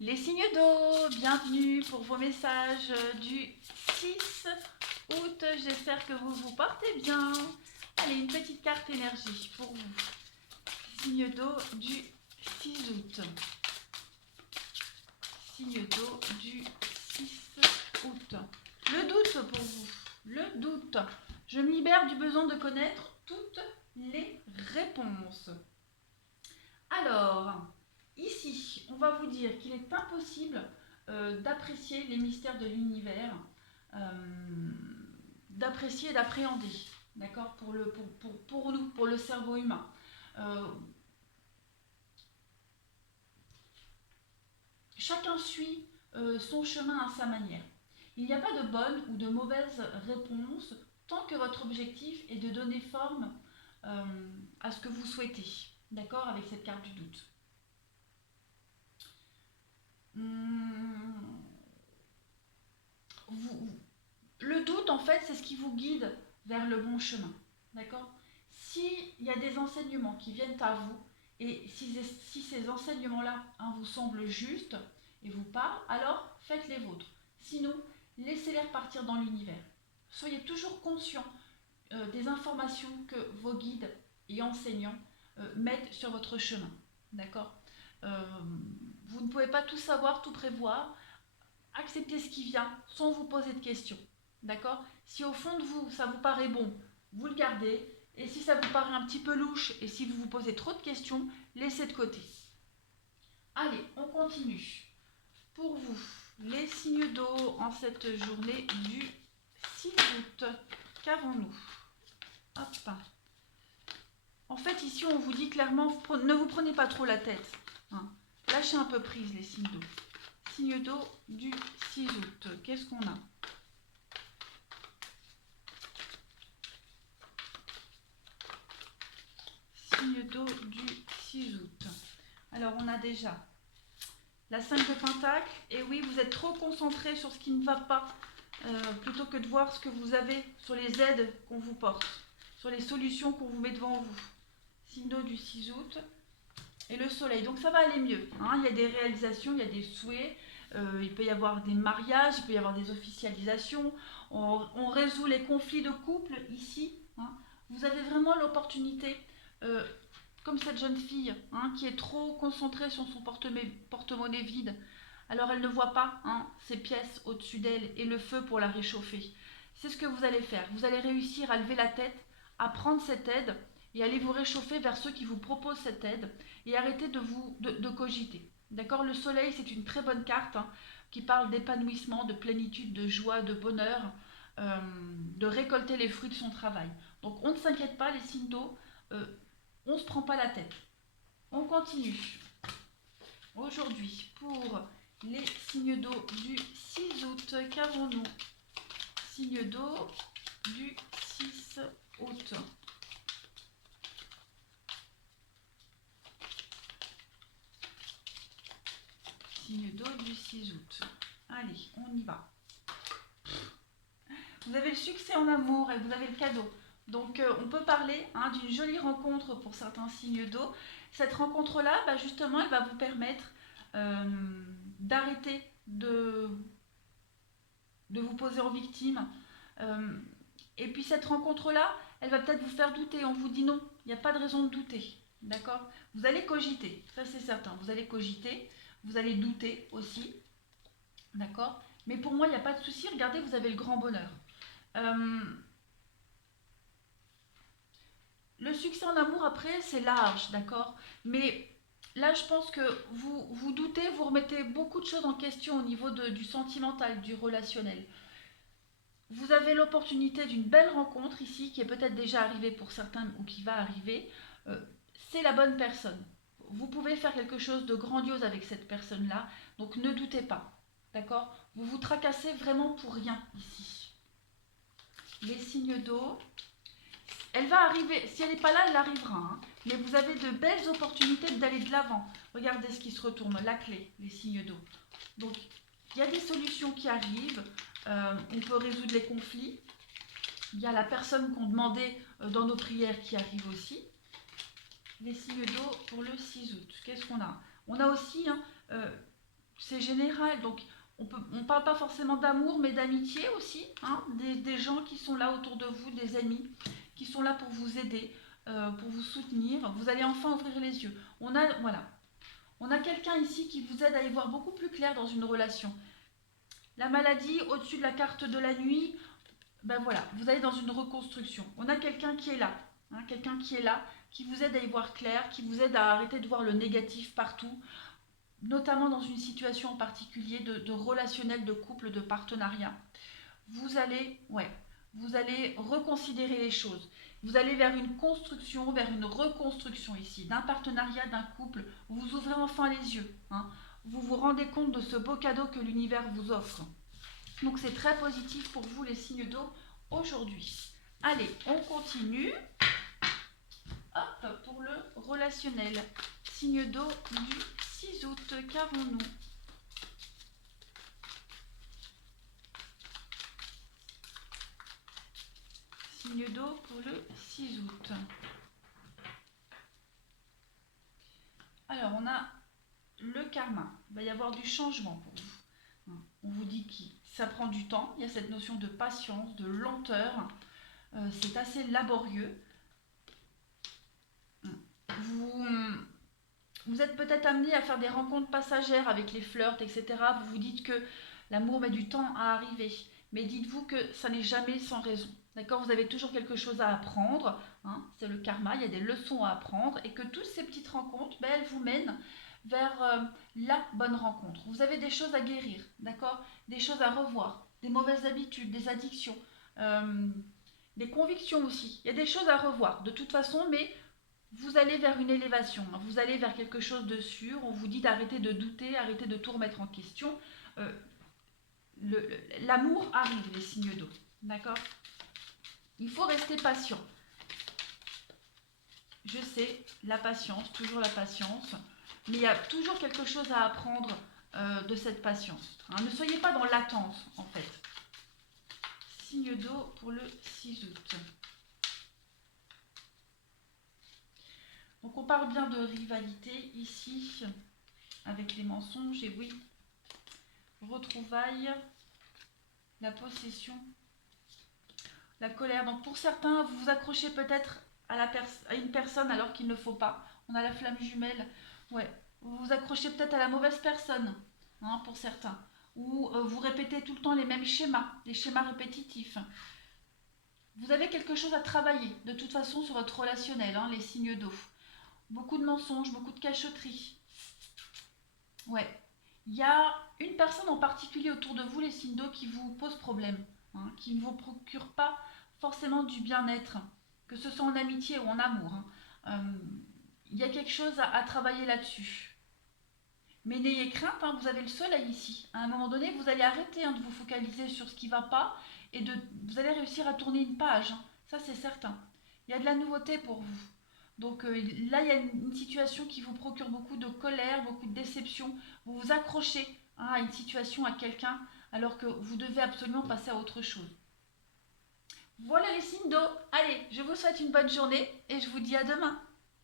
Les signes d'eau, bienvenue pour vos messages du 6 août. J'espère que vous vous portez bien. Allez, une petite carte énergie pour vous. Signe d'eau du 6 août. Signe d'eau du 6 août. Le doute pour vous. Le doute. Je me libère du besoin de connaître toutes les réponses. Alors, ici, on va vous dire qu'il est impossible d'apprécier les mystères de l'univers, d'apprécier et d'appréhender, d'accord, pour nous, pour le cerveau humain. Chacun suit son chemin à sa manière. Il n'y a pas de bonne ou de mauvaise réponse tant que votre objectif est de donner forme à ce que vous souhaitez, d'accord, avec cette carte du doute. Le doute, en fait, c'est ce qui vous guide vers le bon chemin. D'accord? S'il y a des enseignements qui viennent à vous, et si ces enseignements-là vous semblent justes et vous parlent, alors faites les vôtres. Sinon, laissez-les repartir dans l'univers. Soyez toujours conscient des informations que vos guides et enseignants mettent sur votre chemin. D'accord? Vous ne pouvez pas tout savoir, tout prévoir. Acceptez ce qui vient sans vous poser de questions. D'accord? Si au fond de vous, ça vous paraît bon, vous le gardez. Et si ça vous paraît un petit peu louche et si vous vous posez trop de questions, laissez de côté. Allez, on continue. Pour vous, les signes d'eau en cette journée du 6 août. Qu'avons-nous? Hop. En fait, ici, on vous dit clairement, ne vous prenez pas trop la tête. Hein. Lâchez un peu prise, les signes d'eau. Signe d'eau du 6 août. Qu'est-ce qu'on a? Signe d'eau du 6 août. Alors, on a déjà la 5 de Pentacle. Et oui, vous êtes trop concentré sur ce qui ne va pas, plutôt que de voir ce que vous avez sur les aides qu'on vous porte, sur les solutions qu'on vous met devant vous. Signe d'eau du 6 août. Et le soleil. Donc, ça va aller mieux. Hein. Il y a des réalisations, il y a des souhaits. Il peut y avoir des mariages, il peut y avoir des officialisations. On résout les conflits de couple ici. Hein. Vous avez vraiment l'opportunité, comme cette jeune fille qui est trop concentrée sur son porte-monnaie vide. Alors elle ne voit pas ces pièces au-dessus d'elle et le feu pour la réchauffer. C'est ce que vous allez faire. Vous allez réussir à lever la tête, à prendre cette aide et aller vous réchauffer vers ceux qui vous proposent cette aide et arrêter de cogiter. D'accord? Le soleil, c'est une très bonne carte qui parle d'épanouissement, de plénitude, de joie, de bonheur, de récolter les fruits de son travail. Donc on ne s'inquiète pas, les signes d'eau, on ne se prend pas la tête. On continue. Aujourd'hui, pour les signes d'eau du 6 août, qu'avons-nous? Signe d'eau du 6 août. Signe d'eau du 6 août. Allez, on y va. Vous avez le succès en amour et vous avez le cadeau. Donc on peut parler d'une jolie rencontre pour certains signes d'eau. Cette rencontre-là, justement, elle va vous permettre d'arrêter de vous poser en victime. Et puis cette rencontre-là, elle va peut-être vous faire douter. On vous dit non, il n'y a pas de raison de douter. D'accord? Vous allez cogiter, ça c'est certain. Vous allez cogiter, vous allez douter aussi. D'accord? Mais pour moi, il n'y a pas de souci. Regardez, vous avez le grand bonheur. Le succès en amour, après, c'est large, d'accord? Mais là, je pense que vous doutez, vous remettez beaucoup de choses en question au niveau du sentimental, du relationnel. Vous avez l'opportunité d'une belle rencontre ici, qui est peut-être déjà arrivée pour certains ou qui va arriver. C'est la bonne personne. Vous pouvez faire quelque chose de grandiose avec cette personne-là, donc ne doutez pas, d'accord? Vous vous tracassez vraiment pour rien ici. Les signes d'eau. Elle va arriver, si elle n'est pas là, elle arrivera. Mais vous avez de belles opportunités d'aller de l'avant. Regardez ce qui se retourne, la clé, les signes d'eau. Donc, il y a des solutions qui arrivent. On peut résoudre les conflits. Il y a la personne qu'on demandait dans nos prières qui arrive aussi. Les signes d'eau pour le 6 août. Qu'est-ce qu'on a? On a aussi c'est général. Donc, on parle pas forcément d'amour, mais d'amitié aussi. Hein, des gens qui sont là autour de vous, des amis, qui sont là pour vous aider, pour vous soutenir. Vous allez enfin ouvrir les yeux. Voilà. On a quelqu'un ici qui vous aide à y voir beaucoup plus clair dans une relation. La maladie, au-dessus de la carte de la nuit, ben voilà, vous allez dans une reconstruction. On a quelqu'un qui est là, hein, quelqu'un qui est là, qui vous aide à y voir clair, qui vous aide à arrêter de voir le négatif partout, notamment dans une situation en particulier de relationnel, de couple, de partenariat. Vous allez reconsidérer les choses. Vous allez vers une construction, vers une reconstruction ici, d'un partenariat, d'un couple. Vous ouvrez enfin les yeux. Hein. Vous vous rendez compte de ce beau cadeau que l'univers vous offre. Donc c'est très positif pour vous les signes d'eau aujourd'hui. Allez, on continue. Hop, pour le relationnel. Signe d'eau du 6 août, qu'avons-nous? Signe d'eau pour le 6 août. Alors, on a le karma. Il va y avoir du changement pour vous. On vous dit que ça prend du temps. Il y a cette notion de patience, de lenteur. C'est assez laborieux. Vous êtes peut-être amené à faire des rencontres passagères avec les flirts, etc. Vous vous dites que l'amour met du temps à arriver. Mais dites-vous que ça n'est jamais sans raison. D'accord? Vous avez toujours quelque chose à apprendre. Hein, c'est le karma, il y a des leçons à apprendre. Et que toutes ces petites rencontres, ben, elles vous mènent vers la bonne rencontre. Vous avez des choses à guérir. D'accord? Des choses à revoir. Des mauvaises habitudes, des addictions. Des convictions aussi. Il y a des choses à revoir de toute façon, mais vous allez vers une élévation, vous allez vers quelque chose de sûr, on vous dit d'arrêter de douter, arrêter de tout remettre en question. L'amour arrive, les signes d'eau, d'accord? Il faut rester patient. Je sais, la patience, toujours la patience, mais il y a toujours quelque chose à apprendre de cette patience. Hein. Ne soyez pas dans l'attente, en fait. Signe d'eau pour le 6 août. Donc on parle bien de rivalité ici, avec les mensonges, et oui, retrouvailles, la possession, la colère. Donc pour certains, vous vous accrochez peut-être à une personne alors qu'il ne faut pas. On a la flamme jumelle, ouais. Vous vous accrochez peut-être à la mauvaise personne, hein, pour certains. Ou vous répétez tout le temps les mêmes schémas, les schémas répétitifs. Vous avez quelque chose à travailler, de toute façon, sur votre relationnel, hein, les signes d'eau. Beaucoup de mensonges, beaucoup de cachotterie. Ouais. Il y a une personne en particulier autour de vous, les signes d'eau, qui vous pose problème, hein, qui ne vous procure pas forcément du bien-être, que ce soit en amitié ou en amour. Hein. Il y a quelque chose à travailler là-dessus. Mais n'ayez crainte, hein, vous avez le soleil ici. À un moment donné, vous allez arrêter, hein, de vous focaliser sur ce qui ne va pas et vous allez réussir à tourner une page. Hein. Ça, c'est certain. Il y a de la nouveauté pour vous. Donc là, il y a une situation qui vous procure beaucoup de colère, beaucoup de déception. Vous vous accrochez, hein, à une situation, à quelqu'un, alors que vous devez absolument passer à autre chose. Voilà les signes d'eau. Allez, je vous souhaite une bonne journée et je vous dis à demain.